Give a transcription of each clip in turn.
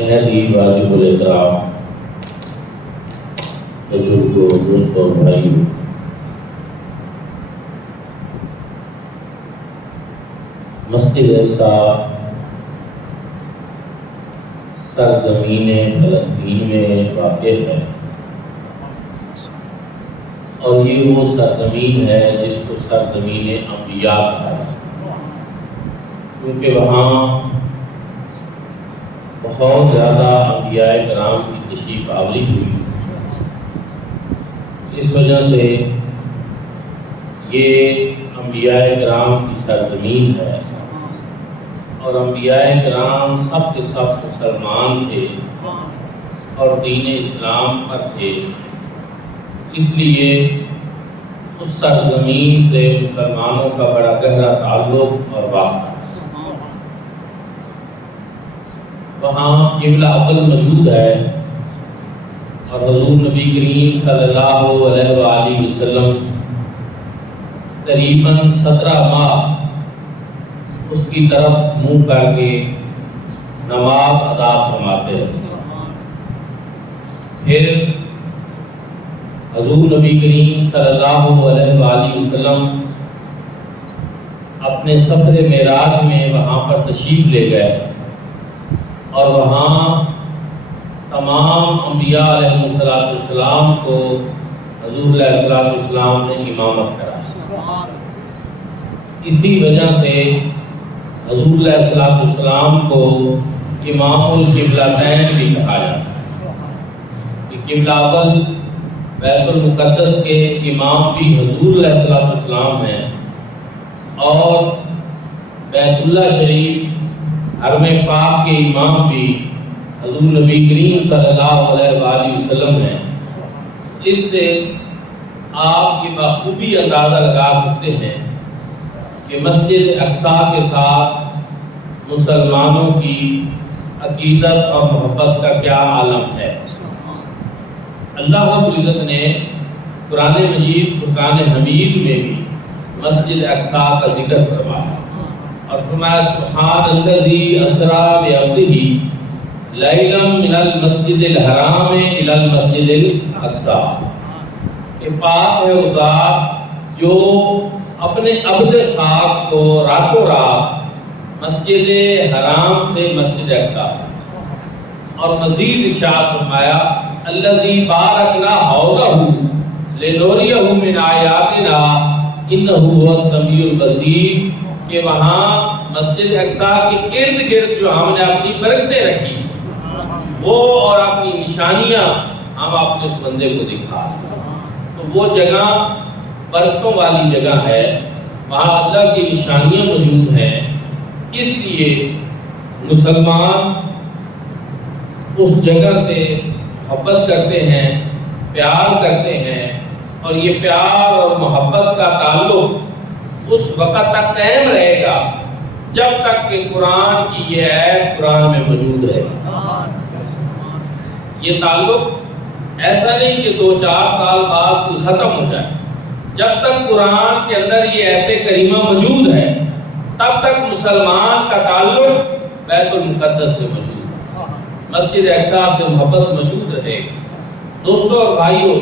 نہایت واجب الاحترام بزرگوں، دوستوں، بھائیوں، مسجد اقصی سرزمین فلسطین میں واقع ہے، اور یہ وہ سرزمین ہے جس کو سرزمین انبیاء کہا ہے، کیونکہ وہاں بہت زیادہ انبیاء کرام کی تشریف آوری ہوئی۔ اس وجہ سے یہ انبیاء کرام کی سرزمین ہے، اور انبیاء کرام سب کے سب مسلمان تھے اور دین اسلام پر تھے، اس لیے اس سرزمین سے مسلمانوں کا بڑا گہرا تعلق اور واسطہ ہے۔ وہاں قبلہ اول موجود ہے، اور حضور نبی کریم صلی اللہ علیہ وآلہ وسلم تقریباً 17 ماہ اس کی طرف منہ کر کے نماز ادا فرماتے رہے۔ پھر حضور نبی کریم صلی اللہ علیہ وآلہ وسلم اپنے سفر معراج میں وہاں پر تشریف لے گئے، اور وہاں تمام انبیاء علیہ السلام کو حضور علیہ السلام نے امامت کرائی۔ اسی وجہ سے حضور علیہ السلام کو امام القبلتین بھی کہا جاتا ہے، کہ قبلہ اول بیت المقدس کے امام بھی حضور علیہ السلام ہیں، اور بیت اللہ شریف حرم پاک کے امام بھی حضور نبی کریم صلی اللہ علیہ وآلہ وسلم ہیں۔ اس سے آپ یہ بخوبی اندازہ لگا سکتے ہیں کہ مسجد اقصی کے ساتھ مسلمانوں کی عقیدت اور محبت کا کیا عالم ہے۔ اللہ رب العزت نے قرآن مجید فرقان حمید میں بھی مسجد اقصی کا ذکر فرمایا، اور فرمایا سبحان الذی اسری بعبدہ لیلا من المسجد الحرام الی المسجد الاقصی، کہ پاک ہے وہ ذات جو اپنے عبد خاص کو راتوں رات مسجد حرام سے مسجد اقصی، اور مزید ارشاد فرمایا الذی بارکنا حولہ لنریہ من آیاتنا انہ هو السمیع البصیر، کہ وہاں مسجد اقصی کے ارد گرد جو ہم نے اپنی برکتیں رکھی وہ اور اپنی نشانیاں ہم اپنے اس بندے کو دکھا، تو وہ جگہ برکتوں والی جگہ ہے، وہاں اللہ کی نشانیاں موجود ہیں۔ اس لیے مسلمان اس جگہ سے محبت کرتے ہیں، پیار کرتے ہیں، اور یہ پیار اور محبت کا تعلق اس وقت تک قائم رہے گا جب تک کہ قرآن کی یہ آیت قرآن میں موجود رہے گا۔ یہ تعلق ایسا نہیں کہ 2-4 سال بعد ختم ہو جائے، جب تک قرآن کے اندر یہ آیت کریمہ موجود ہے تب تک مسلمان کا تعلق بیت المقدس سے موجود ہے، مسجد اقصی سے محبت موجود رہے گی۔ دوستوں اور بھائیوں،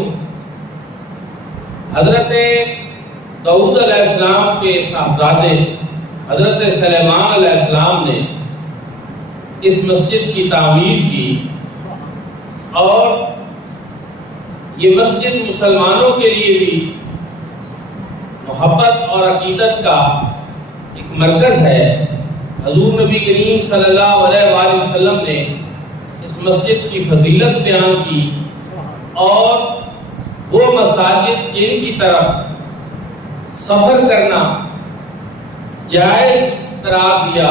حضرت داؤد علیہ السلام کے صاحبزادے حضرت سلیمان علیہ السلام نے اس مسجد کی تعمیر کی، اور یہ مسجد مسلمانوں کے لیے بھی محبت اور عقیدت کا ایک مرکز ہے۔ حضور نبی کریم صلی اللہ علیہ وآلہ وسلم نے اس مسجد کی فضیلت بیان کی، اور وہ مساجد جن کی طرف سفر کرنا جائز قرار دیا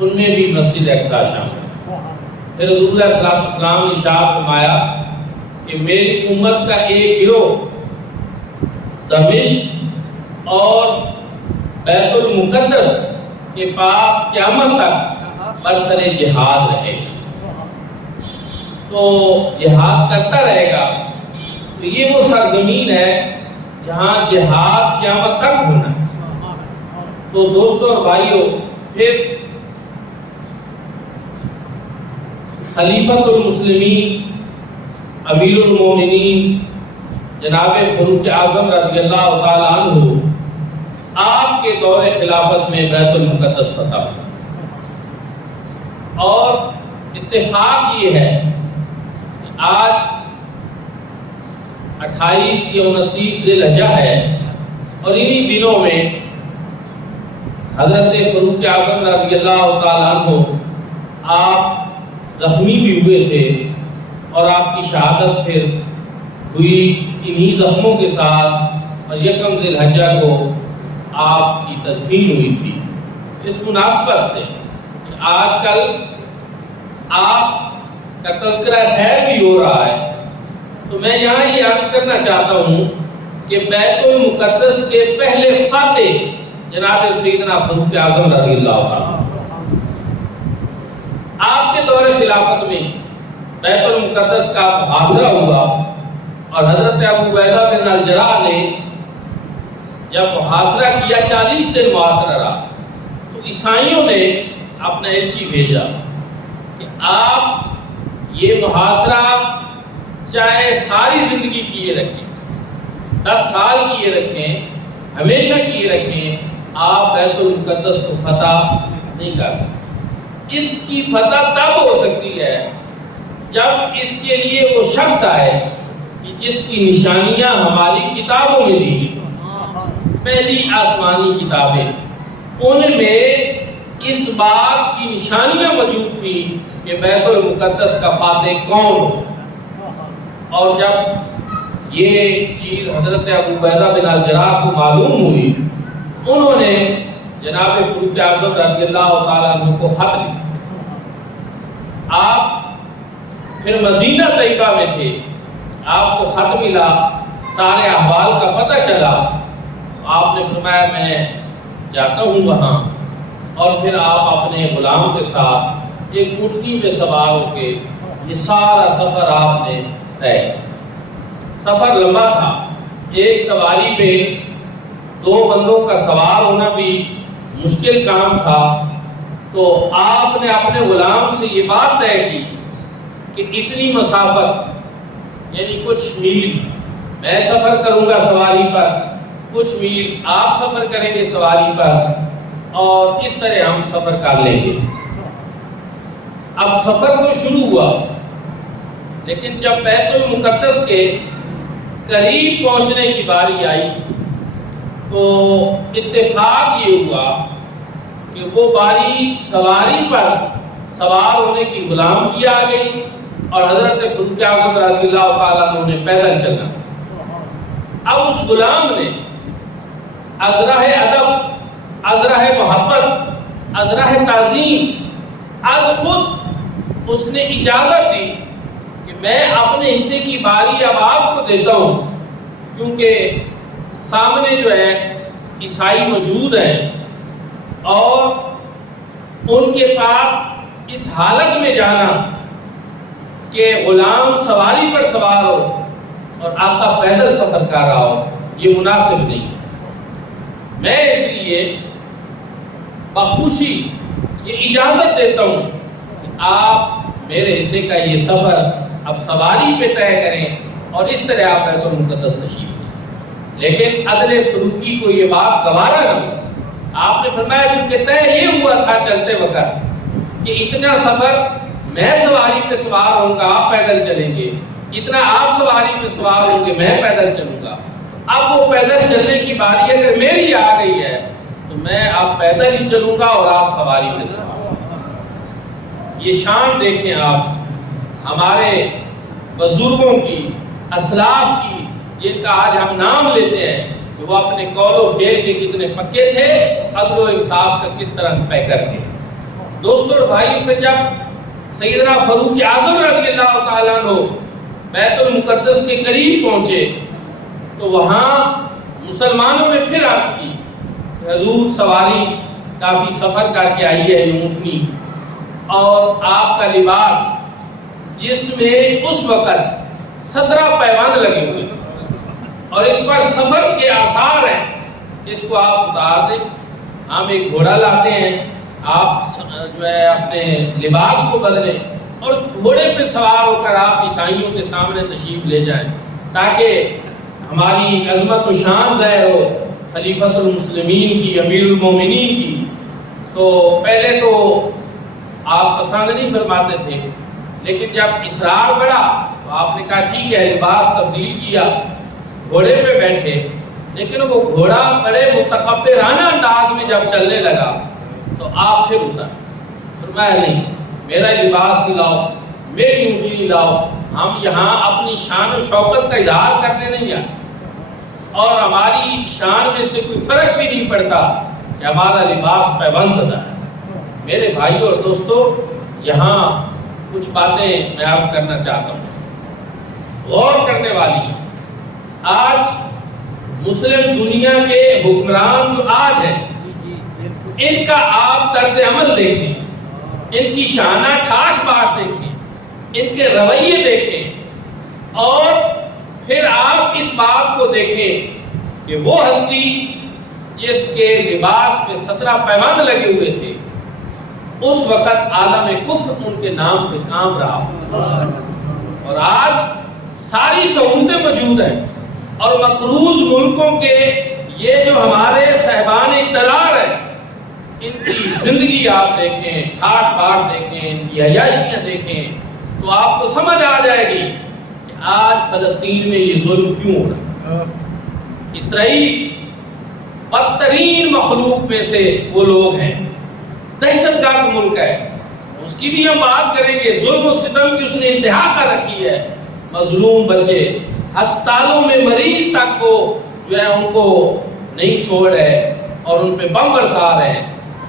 ان میں بھی مسجد اقصی شامل ہے۔ پھر حضور علیہ السلام نے ارشاد فرمایا کہ میری امت کا ایک گروہ دمشق اور بیت المقدس کے پاس قیامت تک برسر جہاد رہے گا، تو جہاد کرتا رہے گا۔ تو یہ وہ سرزمین ہے جہاں جہاد قیامت تک ہونا ہے۔ تو دوستوں اور بھائیوں، پھر خلیفۃ المسلمین امیر المومنین جناب فاروق اعظم رضی اللہ تعالیٰ عنہ آپ کے دور خلافت میں بیت المقدس فتح ہوا، اور اتفاق یہ ہے کہ آج 28 یا 29 ذی الحجہ ہے، اور انہی دنوں میں حضرت فاروق اعظم رضی اللہ تعالیٰ عنہ آپ زخمی بھی ہوئے تھے، اور آپ کی شہادت پھر ہوئی انہی زخموں کے ساتھ، اور یکم ذی الحجہ کو آپ کی تدفین ہوئی تھی۔ اس مناسبت سے کہ آج کل آپ کا تذکرہ خیر بھی ہو رہا ہے، تو میں یہاں یہ عرض کرنا چاہتا ہوں کہ بیت المقدس کے پہلے فاتح جناب سیدنا فاروق اعظم رضی اللہ عنہ، آپ کے دور خلافت میں بیت المقدس کا محاصرہ ہوا، اور حضرت ابو عبیدہ بن الجراح نے جب محاصرہ کیا 40 دن محاصرہ رہا، تو عیسائیوں نے اپنا ایلچی بھیجا کہ آپ یہ محاصرہ چاہے ساری زندگی کیے رکھیں، 10 سال کیے رکھیں، ہمیشہ کیے رکھیں، آپ بیت المقدس کو فتح نہیں کر سکتے۔ اس کی فتح تب ہو سکتی ہے جب اس کے لیے وہ شخص آئے کہ جس کی نشانیاں ہماری کتابوں میں دی، پہلی آسمانی کتابیں، ان میں اس بات کی نشانیاں موجود تھیں کہ بیت المقدس کا فاتح کون ہو۔ اور جب یہ چیز حضرت ابو عبیدہ بن الجراح کو معلوم ہوئی، انہوں نے جناب فاروق اعظم رضی اللہ تعالیٰ عنہ کو خط لکھا۔ آپ پھر مدینہ طیبہ میں تھے، آپ کو خط ملا، سارے احوال کا پتہ چلا، آپ نے فرمایا میں جاتا ہوں وہاں، اور پھر آپ اپنے غلام کے ساتھ ایک اٹھنی میں سوار ہو کے یہ سارا سفر آپ نے طے کیا۔ سفر لمبا تھا، ایک سواری پہ 2 بندوں کا سوار ہونا بھی مشکل کام تھا، تو آپ نے اپنے غلام سے یہ بات طے کی کہ اتنی مسافت یعنی کچھ میل میں سفر کروں گا سواری پر، کچھ میل آپ سفر کریں گے سواری پر، اور اس طرح ہم سفر کر لیں گے۔ اب سفر تو شروع ہوا، لیکن جب بیت المقدس کے قریب پہنچنے کی باری آئی تو اتفاق یہ ہوا کہ وہ باری سواری پر سوار ہونے کی غلام کی آ گئی، اور حضرت فاروق اعظم رضی اللہ تعالیٰ عنہ نے پیدل چلنا۔ اب اس غلام نے ازرہ ادب، ازرہ محبت، ازرہ تعظیم از خود اس نے اجازت دی کہ میں اپنے حصے کی باری اب آپ کو دیتا ہوں، کیونکہ سامنے جو ہے عیسائی موجود ہیں، اور ان کے پاس اس حالت میں جانا کہ غلام سواری پر سوار ہو اور آقا پیدل سفر کر رہا ہو، یہ مناسب نہیں۔ میں اس لیے بخوشی یہ اجازت دیتا ہوں کہ آپ میرے حصے کا یہ سفر اب سواری پہ طے کریں، اور اس طرح آپ بیت المقدس تشریف لیں۔ لیکن عدل فروقی کو یہ بات گوارا نہ ہو۔ آپ نے فرمایا چونکہ طے یہ ہوا تھا چلتے وقت کہ اتنا سفر میں سواری پہ سوار ہوں گا، آپ پیدل چلیں گے، اتنا آپ سواری پہ سوار ہوں گے، میں پیدل چلوں گا۔ اب وہ پیدل چلنے کی باری اگر میری آ گئی ہے تو میں اب پیدل ہی چلوں گا اور آپ سواری پہ سوار ہوں گے۔ یہ شان دیکھیں آپ ہمارے بزرگوں کی، اسلاف کی، جن کا آج ہم نام لیتے ہیں، کہ وہ اپنے قول و فعل کے کتنے پکے تھے، عدل و انصاف کا کس طرح پیکر تھے۔ دوستوں اور بھائیوں، پہ جب سیدنا فاروق اعظم رضی اللہ تعالیٰ عنہ بیت المقدس کے قریب پہنچے تو وہاں مسلمانوں نے پھر عرض کی کہ حضور سواری کافی سفر کر کے آئی ہے یہ اونٹنی، اور آپ کا لباس جس میں اس وقت 17 پیوند لگے ہوئے اور اس پر سفر کے آثار ہیں، اس کو آپ اتار دیں۔ ہم ایک گھوڑا لاتے ہیں، آپ جو ہے اپنے لباس کو بدلیں، اور اس گھوڑے پہ سوار ہو کر آپ عیسائیوں کے سامنے تشریف لے جائیں تاکہ ہماری عظمت و شان ظاہر ہو خلیفۃ المسلمین کی، امیر المومنین کی۔ تو پہلے تو آپ پسند نہیں فرماتے تھے، لیکن جب اصرار بڑھا تو آپ نے کہا ٹھیک ہے، لباس تبدیل کیا، گھوڑے پہ بیٹھے، لیکن وہ گھوڑا بڑے متکبرانہ انداز میں جب چلنے لگا تو آپ پھر اتر فرمایا نہیں، میرا لباس ہی لاؤ، میری اونٹنی لاؤ، ہم یہاں اپنی شان و شوکت کا اظہار کرنے نہیں آئے، اور ہماری شان میں سے کوئی فرق بھی نہیں پڑتا کہ ہمارا لباس پیوند زدہ ہے۔ میرے بھائیوں اور دوستو، یہاں کچھ باتیں میں عرض کرنا چاہتا ہوں، غور کرنے والی۔ آج مسلم دنیا کے حکمران جو آج ہیں، ان کا آپ طرز عمل دیکھیں، ان کی شانہ ٹھاٹھ بات دیکھیں، ان کے رویے دیکھیں، اور پھر آپ اس بات کو دیکھیں کہ وہ ہستی جس کے لباس پہ 17 پیماند لگے ہوئے تھے، اس وقت عالم کفر ان کے نام سے کام رہا، اور آج ساری سہولتیں موجود ہیں، اور مقروض ملکوں کے یہ جو ہمارے صاحبان اقتدار ہیں، ان کی زندگی آپ دیکھیں، ٹھاٹ باٹ دیکھیں، ان کی عیاشیاں دیکھیں، تو آپ کو سمجھ آ جائے گی کہ آج فلسطین میں یہ ظلم کیوں ہو رہا ہے۔ اسرائیل بدترین مخلوق میں سے وہ لوگ ہیں، دہشت گرد ملک ہے، اس کی بھی ہم بات کریں گے، ظلم و ستم کی اس نے انتہا کر رکھی ہے، مظلوم بچے ہسپتالوں میں مریض تک وہ جو ہے ان کو نہیں چھوڑ رہے اور ان پہ بم برسا رہے ہیں۔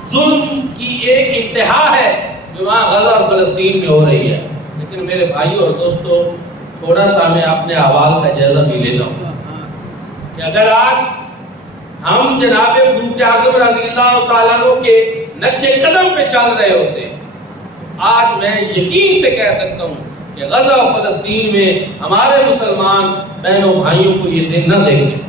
ظلم کی ایک انتہا ہے جو وہاں غزہ اور فلسطین میں ہو رہی ہے۔ لیکن میرے بھائیوں اور دوستوں، تھوڑا سا میں اپنے احوال کا جائزہ بھی لیتا ہوں کہ اگر آج ہم جناب فاروق اعظم رضی اللہ تعالیٰ عنہ کے نقش قدم پہ چل رہے ہوتے، آج میں یقین سے کہہ سکتا ہوں کہ غزہ و فلسطین میں ہمارے مسلمان بہنوں بھائیوں کو یہ دن نہ دیکھتے۔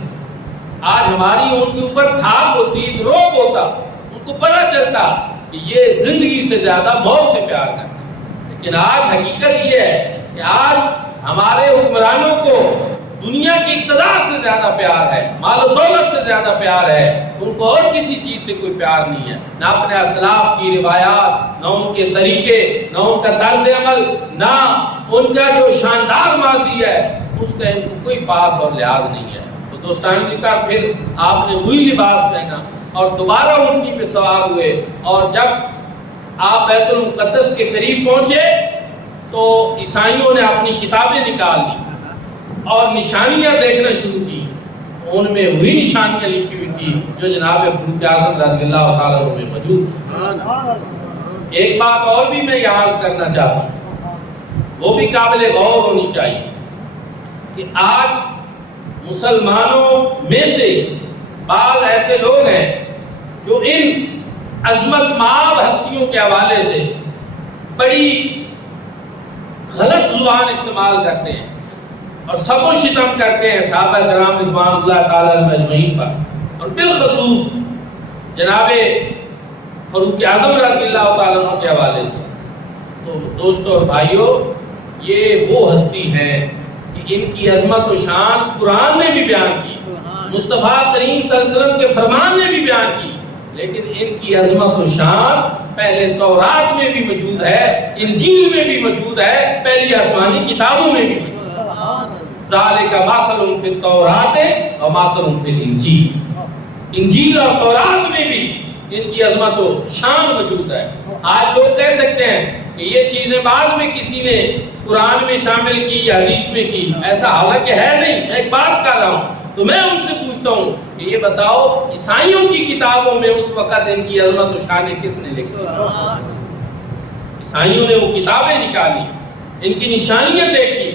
آج ہماری ان کے اوپر تھاپ ہوتی، روب ہوتا، ان کو پتہ چلتا کہ یہ زندگی سے زیادہ موت سے پیار کرتے ہیں۔ لیکن آج حقیقت یہ ہے کہ آج ہمارے حکمرانوں کو دنیا کی اقتدار سے زیادہ پیار ہے، مال و دولت سے زیادہ پیار ہے، ان کو اور کسی چیز سے کوئی پیار نہیں ہے، نہ اپنے اسلاف کی روایات، نہ ان کے طریقے، نہ ان کا طرز عمل، نہ ان کا جو شاندار ماضی ہے، اس کا ان کو کوئی پاس اور لحاظ نہیں ہے۔ تو دوستان جی کا پھر آپ نے وہی لباس پہنا اور دوبارہ اونٹنی پہ سوار ہوئے، اور جب آپ بیت المقدس کے قریب پہنچے تو عیسائیوں نے اپنی کتابیں نکال لی اور نشانیاں دیکھنا شروع کی۔ ان میں وہی نشانیاں لکھی ہوئی تھی جو جناب فاروق اعظم رضی اللہ تعالیٰ عنہ میں موجود تھی۔ ایک بات اور بھی میں یاد کرنا چاہتا ہوں، وہ بھی قابل غور ہونی چاہیے کہ آج مسلمانوں میں سے بعض ایسے لوگ ہیں جو ان عظمت مآب ہستیوں کے حوالے سے بڑی غلط زبان استعمال کرتے ہیں اور سب و شتم کرتے ہیں صحابہ کرام رضوان اللہ تعالیٰ علیہم اجمعین پر، اور بالخصوص جناب فاروق اعظم رضی اللہ تعالیٰ عنہ کے حوالے سے۔ تو دوستوں اور بھائیوں، یہ وہ ہستی ہیں کہ ان کی عظمت و شان قرآن نے بھی بیان کی، مصطفیٰ کریم صلی اللہ علیہ وسلم کے فرمان نے بھی بیان کی، لیکن ان کی عظمت و شان پہلے تورات میں بھی موجود ہے، انجیل میں بھی موجود ہے، پہلی آسمانی کتابوں میں بھی موجود ہے۔ ذالک مثل فی التوراۃ و مثل فی الانجیل، انجیل اور تورات میں بھی ان کی عظمت و شان موجود ہے۔ آج لوگ کہہ سکتے ہیں کہ یہ چیزیں بعد میں کسی نے قرآن میں شامل کی یا حدیث میں کی، ایسا حالانکہ ہے نہیں۔ میں ایک بات کر رہا ہوں تو میں ان سے پوچھتا ہوں کہ یہ بتاؤ عیسائیوں کی کتابوں میں اس وقت ان کی عظمت و شان کس نے لکھی؟ عیسائیوں نے وہ کتابیں نکالی، ان کی نشانیاں دیکھی،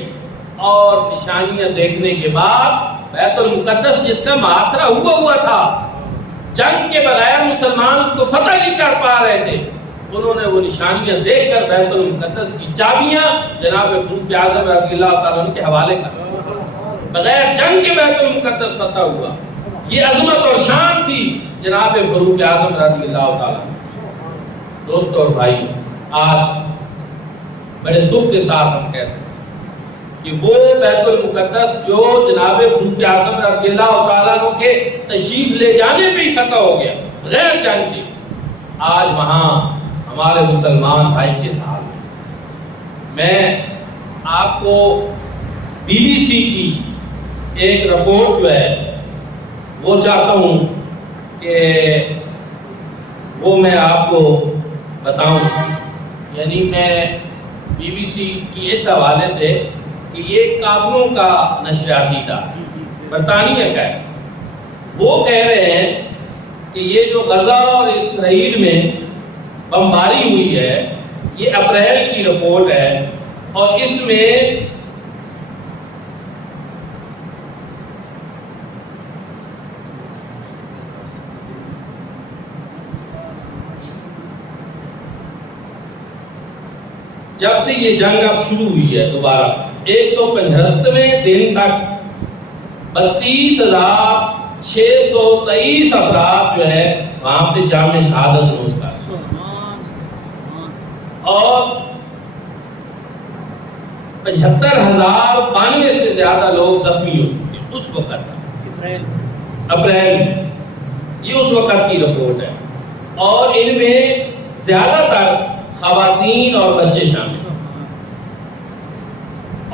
اور نشانیاں دیکھنے کے بعد بیت المقدس جس کا محاصرہ ہوا تھا، جنگ کے بغیر مسلمان اس کو فتح نہیں کر پا رہے تھے، انہوں نے وہ نشانیاں دیکھ کر بیت المقدس کی چابیاں جناب فاروق اعظم رضی اللہ تعالیٰ عنہ کے حوالے کر، بغیر جنگ کے بیت المقدس فتح ہوا۔ یہ عظمت اور شان تھی جناب فاروق اعظم رضی اللہ تعالیٰ عنہ۔ دوستو اور بھائی، آج بڑے دکھ کے ساتھ ہم کہہ سکتے ہیں کہ وہ بیت المقدس جو جناب فاروق اعظم رضی اللہ تعالیٰ عنہ کے تشریف لے جانے پہ ہی فتح ہو گیا غیر جنگ کی، آج وہاں ہمارے مسلمان بھائی کس حال میں؟ میں آپ کو BBC کی ایک رپورٹ جو ہے وہ چاہتا ہوں کہ وہ میں آپ کو بتاؤں، یعنی میں BBC کی اس حوالے سے کہ یہ کافروں کا نشریاتی تھا، برطانیہ کا ہے، وہ کہہ رہے ہیں کہ یہ جو غزہ اور اسرائیل میں بمباری ہوئی ہے یہ اپریل کی رپورٹ ہے، اور اس میں جب سے یہ جنگ اب شروع ہوئی ہے دوبارہ 175ویں دن تک 32,623 افراد جو ہے وہاں پہ جام شہادت نوش کر، اور 75,092 سے زیادہ لوگ زخمی ہو چکے ہیں اس وقت اپریل میں، یہ اس وقت کی رپورٹ ہے، اور ان میں زیادہ تر خواتین اور بچے شامل ہیں۔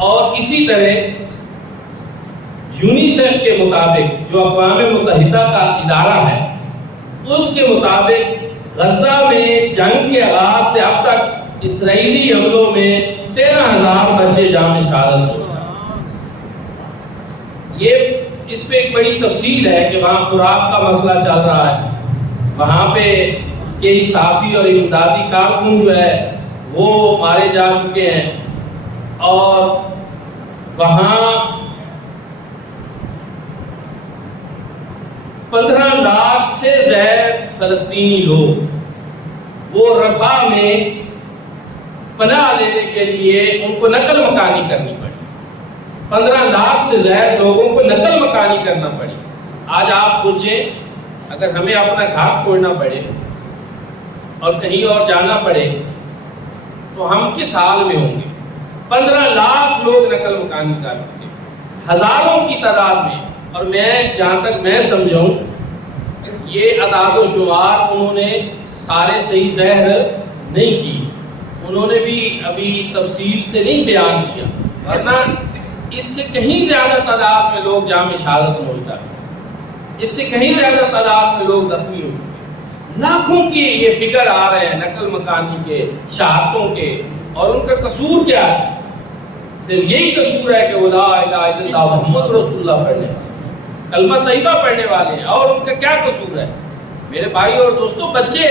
اور اسی طرح یونیسیف کے مطابق جو اقوام متحدہ کا ادارہ ہے اس کے مطابق غزہ میں جنگ کے آغاز سے اب تک اسرائیلی حملوں میں 13,000 بچے جام شہادت ہو چکے۔ یہ اس پہ ایک بڑی تفصیل ہے کہ وہاں خوراک کا مسئلہ چل رہا ہے، وہاں پہ کئی صحافی اور امدادی کارکن جو ہے وہ مارے جا چکے ہیں، اور وہاں 15 لاکھ سے زائد فلسطینی لوگ وہ رفح میں پناہ لینے کے لیے ان کو نقل مکانی کرنی پڑی، 15 لاکھ سے زائد لوگوں کو نقل مکانی کرنا پڑی۔ آج آپ سوچیں اگر ہمیں اپنا گھر چھوڑنا پڑے اور کہیں اور جانا پڑے تو ہم کس حال میں ہوں گے؟ 15 لاکھ لوگ نقل مکانی کر چکے، ہزاروں کی تعداد میں، اور میں جہاں تک میں سمجھوں یہ اعداد و شمار انہوں نے سارے صحیح ظاہر نہیں کی، انہوں نے بھی ابھی تفصیل سے نہیں بیان کیا، ورنہ اس سے کہیں زیادہ تعداد میں لوگ جام شہادت نوش کر چکے، اس سے کہیں زیادہ تعداد میں لوگ زخمی ہو چکے، لاکھوں کی یہ فگر آ رہے ہیں نقل مکانی کے، شہادتوں کے، اور ان کا قصور کیا ہے؟ صرف یہی قصور ہے کہ وہ لا الہ الا اللہ محمد رسول اللہ پڑھنے والے، کلمہ طیبہ پڑھنے والے ہیں، اور ان کا کیا قصور ہے؟ میرے بھائی اور دوستو، بچے،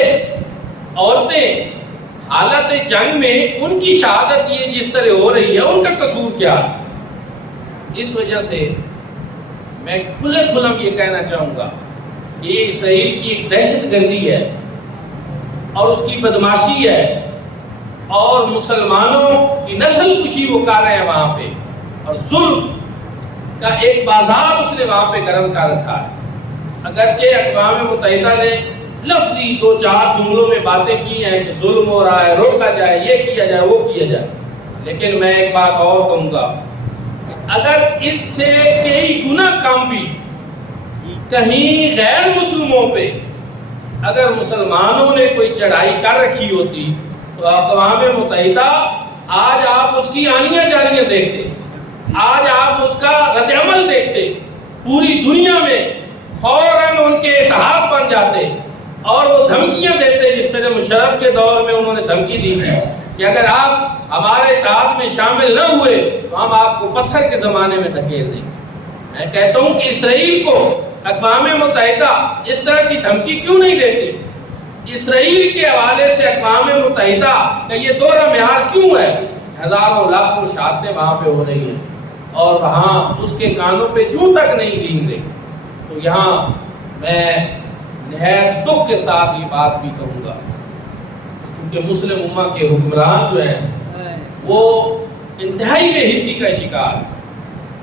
عورتیں حالت جنگ میں ان کی شہادت یہ جس طرح ہو رہی ہے، ان کا قصور کیا ہے؟ اس وجہ سے میں کھلے کھلم یہ کہنا چاہوں گا کہ یہ اسرائیل کی ایک دہشت گردی ہے اور اس کی بدماشی ہے، اور مسلمانوں کی نسل کشی وہ کر رہے ہیں وہاں پہ، اور ظلم کا ایک بازار اس نے وہاں پہ گرم کر رکھا ہے۔ اگرچہ اقوام متحدہ نے لفظی 2-4 جملوں میں باتیں کی ہیں کہ ظلم ہو رہا ہے، روکا جائے، یہ کیا جائے، وہ کیا جائے، لیکن میں ایک بات اور کہوں گا کہ اگر اس سے کئی گنا کم بھی کہیں غیر مسلموں پہ اگر مسلمانوں نے کوئی چڑھائی کر رکھی ہوتی تو اقوام متحدہ آج آپ اس کی آنیاں جانیاں دیکھتے، آج آپ اس کا رد عمل دیکھتے، پوری دنیا میں فوراً ان کے اتحاد بن جاتے، اور وہ دھمکیاں دیتے جس طرح مشرف کے دور میں انہوں نے دھمکی دی تھی کہ اگر آپ ہمارے اتحاد میں شامل نہ ہوئے تو ہم آپ کو پتھر کے زمانے میں دھکیل دیں گے۔ میں کہتا ہوں کہ اسرائیل کو اقوام متحدہ اس طرح کی دھمکی کیوں نہیں دیتی؟ اسرائیل کے حوالے سے اقوام متحدہ کا یہ دورہ معیار کیوں ہے؟ ہزاروں لاکھوں شہادتیں وہاں پہ ہو رہی ہیں، اور وہاں اس کے کانوں پہ جوں تک نہیں رینگ رہی۔ تو یہاں میں نہایت دکھ کے ساتھ یہ بات بھی کہوں گا، کیونکہ مسلم امہ کے حکمران جو ہیں وہ انتہائی بے حسی کا شکار،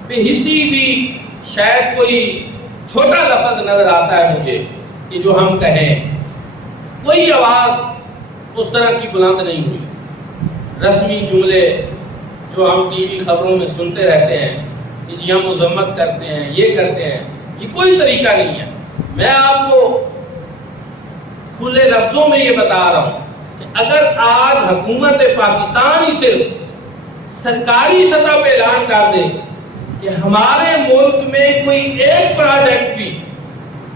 بے حسی بھی شاید کوئی چھوٹا لفظ نظر آتا ہے مجھے کہ جو ہم کہیں، کوئی آواز اس طرح کی بلند نہیں ہوئی، رسمی جملے جو ہم ٹی وی خبروں میں سنتے رہتے ہیں کہ جی ہم مذمت کرتے ہیں، یہ کرتے ہیں، یہ کوئی طریقہ نہیں ہے۔ میں آپ کو کھلے لفظوں میں یہ بتا رہا ہوں کہ اگر آج حکومت پاکستان ہی صرف سرکاری سطح پہ اعلان کر دے کہ ہمارے ملک میں کوئی ایک پروڈکٹ بھی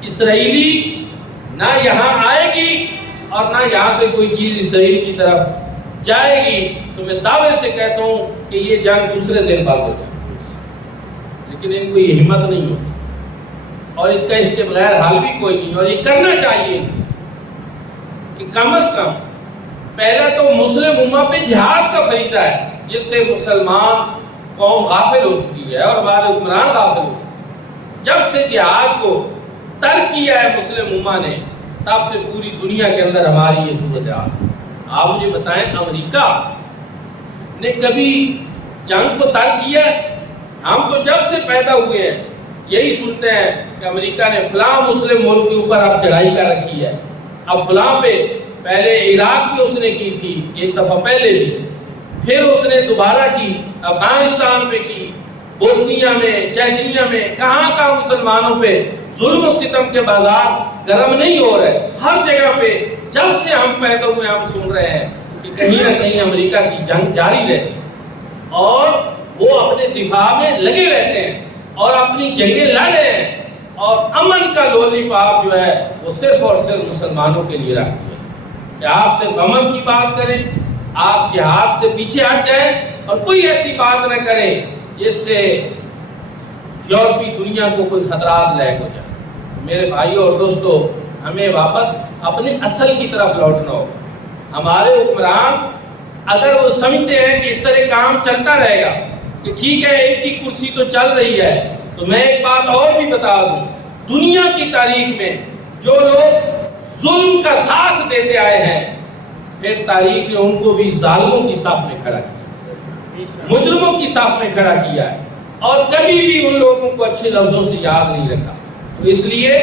اسرائیلی نہ یہاں آئے گی اور نہ یہاں سے کوئی چیز اسرائیل کی طرف جائے گی، تو میں دعوے سے کہتا ہوں کہ یہ جنگ دوسرے دن بند ہو جائے، لیکن ان کو یہ ہمت نہیں ہوتی اور اس کے بغیر حل بھی کوئی نہیں۔ اور یہ کرنا چاہیے کہ کم از کم پہلا تو مسلم امہ پہ جہاد کا فریضہ ہے، جس سے مسلمان قوم غافل ہو چکی ہے اور ہمارے حکمران غافل ہو چکے ہیں۔ جب سے جہاد کو ترک کیا ہے مسلم امہ نے، تب سے پوری دنیا کے اندر ہماری یہ صورتحال ہے۔ آپ مجھے بتائیں، امریکہ نے کبھی جنگ کو ترک کیا؟ ہم تو جب سے پیدا ہوئے ہیں یہی سنتے ہیں کہ امریکہ نے فلاں مسلم ملک کے اوپر اب چڑھائی کر رکھی ہے، اب فلاں پہ، پہلے عراق بھی اس نے کی تھی ایک دفعہ پہلے بھی، پھر اس نے دوبارہ کی، افغانستان پہ کی، بوسنیا میں، چیچنیا میں، کہاں مسلمانوں پہ ظلم و ستم کے بازار گرم نہیں ہو رہے۔ ہر جگہ پہ جب سے ہم پیدا ہوئے ہم سن رہے ہیں کہ کہیں نہ کہیں امریکہ کی جنگ جاری رہتی اور وہ اپنے دفاع میں لگے رہتے ہیں اور اپنی جنگیں لڑ رہے ہیں، اور امن کا لولی پاپ جو ہے وہ صرف اور صرف مسلمانوں کے لیے رکھتی ہے کہ آپ صرف امن کی بات کریں، آپ جہاد سے پیچھے ہٹ جائیں اور کوئی ایسی بات نہ کریں جس سے یورپی دنیا کو کوئی خطرات لاحق ہو جائے۔ میرے بھائیوں اور دوستو، ہمیں واپس اپنے اصل کی طرف لوٹنا ہوگا۔ ہمارے حکمران اگر وہ سمجھتے ہیں کہ اس طرح کام چلتا رہے گا کہ ٹھیک ہے ان کی کرسی تو چل رہی ہے، تو میں ایک بات اور بھی بتا دوں، دنیا کی تاریخ میں جو لوگ ظلم کا ساتھ دیتے آئے ہیں، پھر تاریخ نے ان کو بھی ظالموں کی صف میں کھڑا کیا، مجرموں کی صف میں کھڑا کیا ہے، اور کبھی بھی ان لوگوں کو اچھے لفظوں سے یاد نہیں رکھا۔ تو اس لیے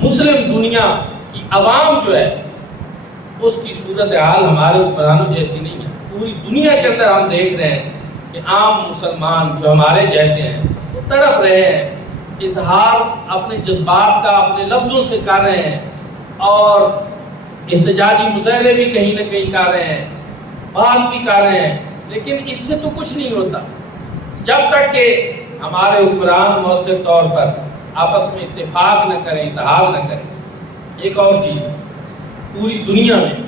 مسلم دنیا کی عوام جو ہے اس کی صورتحال ہمارے حکمرانوں جیسی نہیں ہے۔ پوری دنیا کے اندر ہم دیکھ رہے ہیں کہ عام مسلمان جو ہمارے جیسے ہیں وہ تڑپ رہے ہیں، اظہار اپنے جذبات کا اپنے لفظوں سے کر رہے ہیں، اور احتجاجی مظاہرے بھی کہیں نہ کہیں کر رہے ہیں، بات بھی کر رہے ہیں، لیکن اس سے تو کچھ نہیں ہوتا جب تک کہ ہمارے حکمران مؤثر طور پر آپس میں اتفاق نہ کریں، اتحاد نہ کریں۔ ایک اور چیز، پوری دنیا میں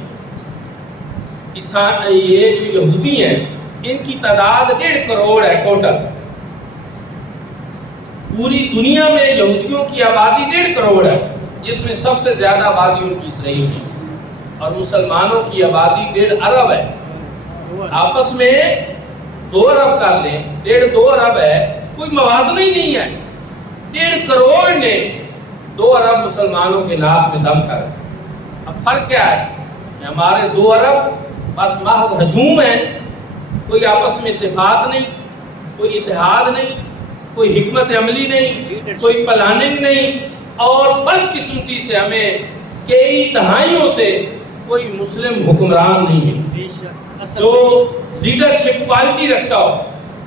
یہ جو یہودی ہیں ان کی تعداد 1.5 کروڑ ہے ٹوٹل۔ پوری دنیا میں یہودیوں کی آبادی 1.5 کروڑ ہے، جس میں سب سے زیادہ آبادی ان کی اسرائیل ہے، اور مسلمانوں کی آبادی 1.5 ارب ہے۔ آپس میں 2 ارب کر لیں، 1.5-2 ارب ہے، کوئی موازنہ ہی نہیں ہے۔ 1.5 کروڑ نے 2 ارب مسلمانوں کے ناک میں دم کر۔ اب فرق کیا ہے؟ ہمارے 2 ارب بس محض ہجوم ہے، کوئی آپس میں اتفاق نہیں، کوئی اتحاد نہیں، کوئی حکمت عملی نہیں، کوئی پلاننگ نہیں، اور بدقسمتی سے ہمیں کئی دہائیوں سے کوئی مسلم حکمران نہیں ہے جو لیڈرشپ کوالٹی رکھتا ہو،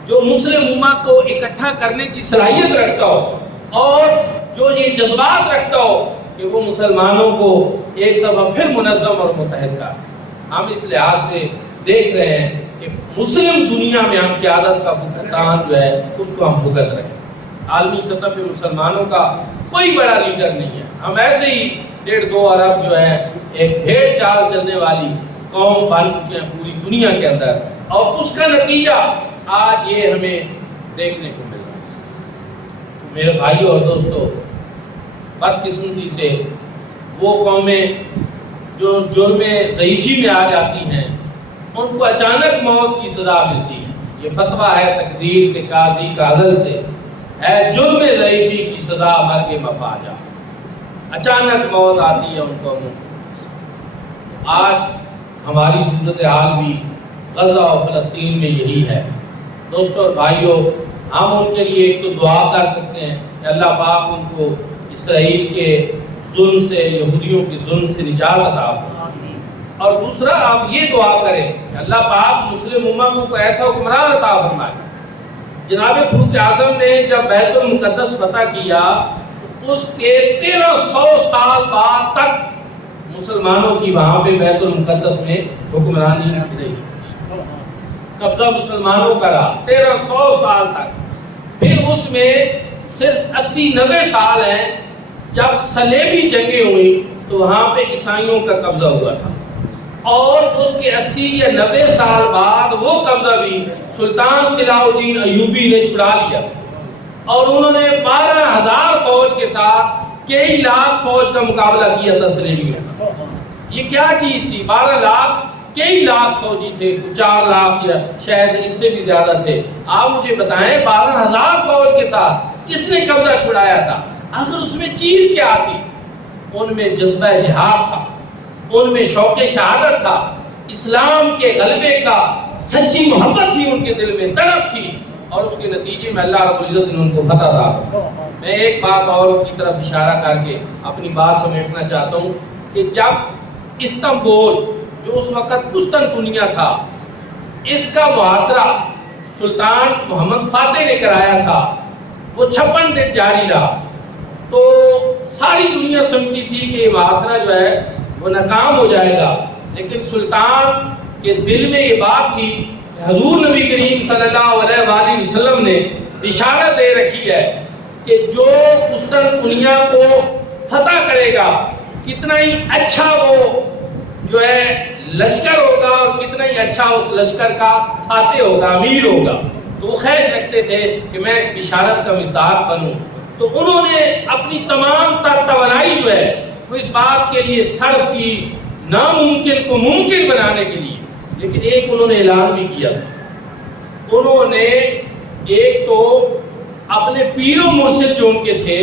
جو مسلم امہ کو اکٹھا کرنے کی صلاحیت رکھتا ہو، اور جو یہ جذبات رکھتا ہو کہ وہ مسلمانوں کو ایک دفعہ پھر منظم اور متحد کر۔ ہم اس لحاظ سے دیکھ رہے ہیں کہ مسلم دنیا میں ہم قیادت کا بھگتان جو ہے اس کو ہم بھگت رہے ہیں۔ عالمی سطح پہ مسلمانوں کا کوئی بڑا لیڈر نہیں ہے، ہم ایسے ہی 1.5-2 ارب جو ہے ایک بھیڑ چال چلنے والی قوم بن چکے ہیں پوری دنیا کے اندر، اور اس کا نتیجہ آج یہ ہمیں دیکھنے کو مل رہا ہے۔ میرے بھائیوں اور دوستو، بدقسمتی سے وہ قومیں جو جرم ضعیفی میں آ جاتی ہیں ان کو اچانک موت کی سزا ملتی ہے۔ یہ فتویٰ ہے تقدیر کے قاضی کا عدل سے، ہے جرم ضعیفی کی سزا مرگ مفاجہ۔ اچانک موت آتی ہے ان قوموں کو۔ آج ہماری صورتحال بھی غزہ اور فلسطین میں یہی ہے۔ دوستوں اور بھائیوں، ہم ان کے لیے ایک تو دعا کر سکتے ہیں کہ اللہ پاک ان کو اسرائیل کے ظلم سے، یہودیوں کے ظلم سے نجات عطا فرمائے، اور دوسرا آپ یہ دعا کریں کہ اللہ پاک مسلم امت کو ایسا حکمران عطا فرمائے۔ جناب فاروق اعظم نے جب بیت المقدس فتح کیا تو اس کے 1300 سال بعد تک مسلمانوں کی وہاں پہ بیت المقدس میں حکمرانی رہی، قبضہ مسلمانوں کا رہا 1300 سال تک۔ پھر اس میں صرف 80-90 سال ہیں جب صلیبی جنگیں ہوئی تو وہاں پہ عیسائیوں کا قبضہ ہوا تھا، اور اس کے 80 یا 90 سال بعد وہ قبضہ بھی سلطان صلاح الدین ایوبی نے چھڑا لیا، اور انہوں نے 12,000 فوج کے ساتھ کئی لاکھ فوج کا مقابلہ کیا تھا صلیبی میں۔ یہ کیا چیز تھی؟ 12 لاکھ، کئی لاکھ فوجی تھے، 4 لاکھ یا شاید اس سے بھی زیادہ تھے۔ آپ مجھے بتائیں 12,000 فوج کے ساتھ کس نے قبضہ چھڑایا تھا؟ آخر اس میں چیز کیا تھی؟ ان میں جذبہ جہاد تھا، ان میں شوق شہادت تھا، اسلام کے غلبے کا سچی محبت تھی، ان کے دل میں تڑپ تھی، اور اس کے نتیجے میں اللہ رب العزت نے ان کو فتح تھا۔ میں ایک بات اور کی طرف اشارہ کر کے اپنی بات سمیٹنا چاہتا ہوں کہ جب استنبول جو اس وقت قسطنطنیہ تھا، اس کا محاصرہ سلطان محمد فاتح نے کرایا تھا، وہ 56 دن جاری رہا، تو ساری دنیا سمجھتی تھی کہ یہ محاصرہ جو ہے وہ ناکام ہو جائے گا، لیکن سلطان کے دل میں یہ بات تھی کہ حضور نبی کریم صلی اللہ علیہ وآلہ وسلم نے بشارت دے رکھی ہے کہ جو قسطنطنیہ کو فتح کرے گا کتنا ہی اچھا وہ جو ہے لشکر ہوگا، اور کتنا ہی اچھا اس لشکر کا فاتح ہوگا، امیر ہوگا۔ تو وہ خواہش رکھتے تھے کہ میں اس بشارت کا مصداق بنوں، تو انہوں نے اپنی تمام تر توانائی جو ہے وہ اس بات کے لیے صرف کی ناممکن کو ممکن بنانے کے لیے۔ لیکن ایک انہوں نے اعلان بھی کیا، انہوں نے ایک تو اپنے پیر و مرشد جو ان کے تھے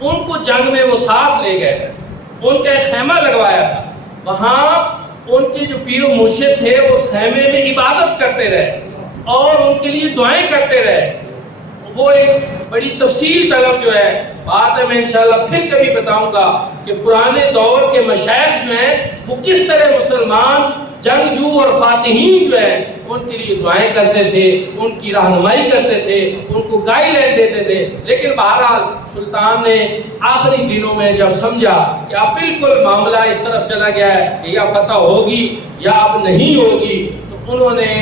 ان کو جنگ میں وہ ساتھ لے گئے تھے، ان کا ایک خیمہ لگوایا تھا، وہاں ان کے جو پیر و مرشد تھے وہ اس خیمے میں عبادت کرتے رہے اور ان کے لیے دعائیں کرتے رہے۔ وہ ایک بڑی تفصیل طلب جو ہے بات ہے، میں انشاءاللہ پھر کبھی بتاؤں گا کہ پرانے دور کے مشائخ جو ہیں وہ کس طرح مسلمان جنگجو اور فاتحین جو ہیں ان کے لیے دعائیں کرتے تھے، ان کی رہنمائی کرتے تھے، ان کو گائیڈ لائن دیتے تھے۔ لیکن بہرحال سلطان نے آخری دنوں میں جب سمجھا کہ اب بالکل معاملہ اس طرف چلا گیا ہے کہ یا فتح ہوگی یا اب نہیں ہوگی، تو انہوں نے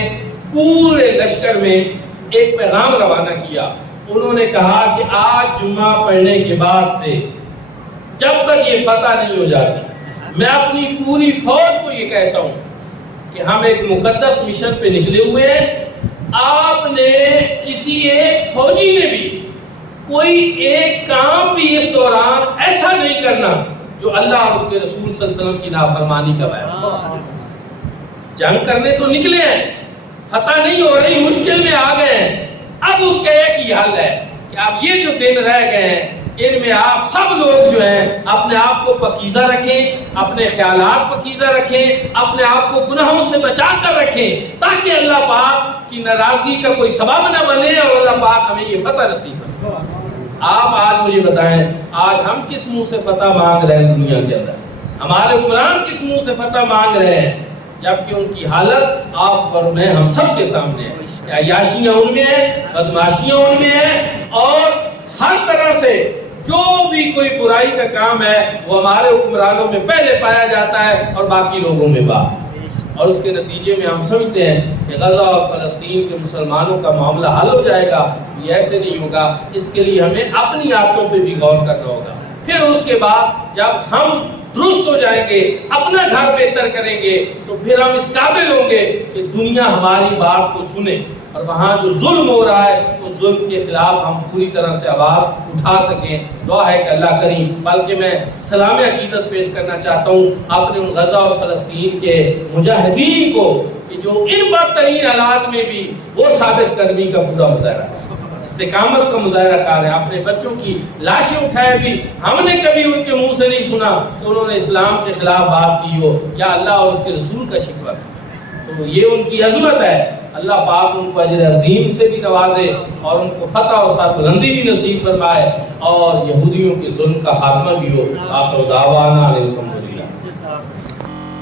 پورے لشکر میں ایک پیغام روانہ کیا۔ انہوں نے کہا کہ آج جمعہ پڑھنے کے بعد سے جب تک یہ فتح نہیں ہو جاتی، میں اپنی پوری فوج کو یہ کہتا ہوں کہ ہم ایک مقدس مشن پہ نکلے ہوئے ہیں، آپ نے کسی ایک فوجی نے بھی کوئی ایک کام بھی اس دوران ایسا نہیں کرنا جو اللہ اور اس کے رسول صلی اللہ علیہ وسلم کی نافرمانی کا باعث ہو۔ جنگ کرنے تو نکلے ہیں، فتح نہیں ہو رہی، مشکل میں آ گئے ہیں، اب اس کا ایک ہی حل ہے کہ اب یہ جو دن رہ گئے ہیں ان میں آپ سب لوگ جو ہیں اپنے آپ کو پاکیزہ رکھیں، اپنے خیالات پاکیزہ رکھیں، اپنے آپ کو گناہوں سے بچا کر رکھیں، تاکہ اللہ پاک کی ناراضگی کا کوئی سبب نہ بنے اور اللہ پاک ہمیں یہ فتح نصیب کرے۔ آپ آج مجھے بتائیں، آج ہم کس منہ سے فتح مانگ رہے ہیں دنیا کے اندر؟ ہمارے حکمران کس منہ سے فتح مانگ رہے ہیں، جبکہ ان کی حالت آپ اور میں ہم سب کے سامنے ہے۔ عیاشیاں ان میں ہیں، بدماشیاں ان میں ہیں، اور ہر طرح سے جو بھی کوئی برائی کا کام ہے وہ ہمارے حکمرانوں میں پہلے پایا جاتا ہے اور باقی لوگوں میں بعد، اور اس کے نتیجے میں ہم سمجھتے ہیں کہ غزہ اور فلسطین کے مسلمانوں کا معاملہ حل ہو جائے گا۔ یہ ایسے نہیں ہوگا، اس کے لیے ہمیں اپنی عادتوں پہ بھی غور کرنا ہوگا۔ پھر اس کے بعد جب ہم درست ہو جائیں گے، اپنا گھر بہتر کریں گے، تو پھر ہم اس قابل ہوں گے کہ دنیا ہماری بات کو سنے، اور وہاں جو ظلم ہو رہا ہے اس ظلم کے خلاف ہم پوری طرح سے آواز اٹھا سکیں۔ دعا ہے کہ اللہ کریم، بلکہ میں سلام عقیدت پیش کرنا چاہتا ہوں اپنے ان غزہ اور فلسطین کے مجاہدین کو کہ جو ان بدترین حالات میں بھی وہ ثابت قدمی کا پورا مظاہرہ، استقامت کا مظاہرہ کر رہے ہیں۔ اپنے بچوں کی لاشیں اٹھائے بھی ہم نے کبھی ان کے منہ سے نہیں سنا کہ انہوں نے اسلام کے خلاف بات کی ہو یا اللہ اور اس کے رسول کا شکوہ کیا۔ تو یہ ان کی عظمت ہے۔ اللہ پاک ان کو اجر عظیم سے بھی نوازے اور ان کو فتح اور سربلندی بھی نصیب فرمائے، اور یہودیوں کے ظلم کا خاتمہ بھی ہو۔ آخر دعوانا الحمدللہ۔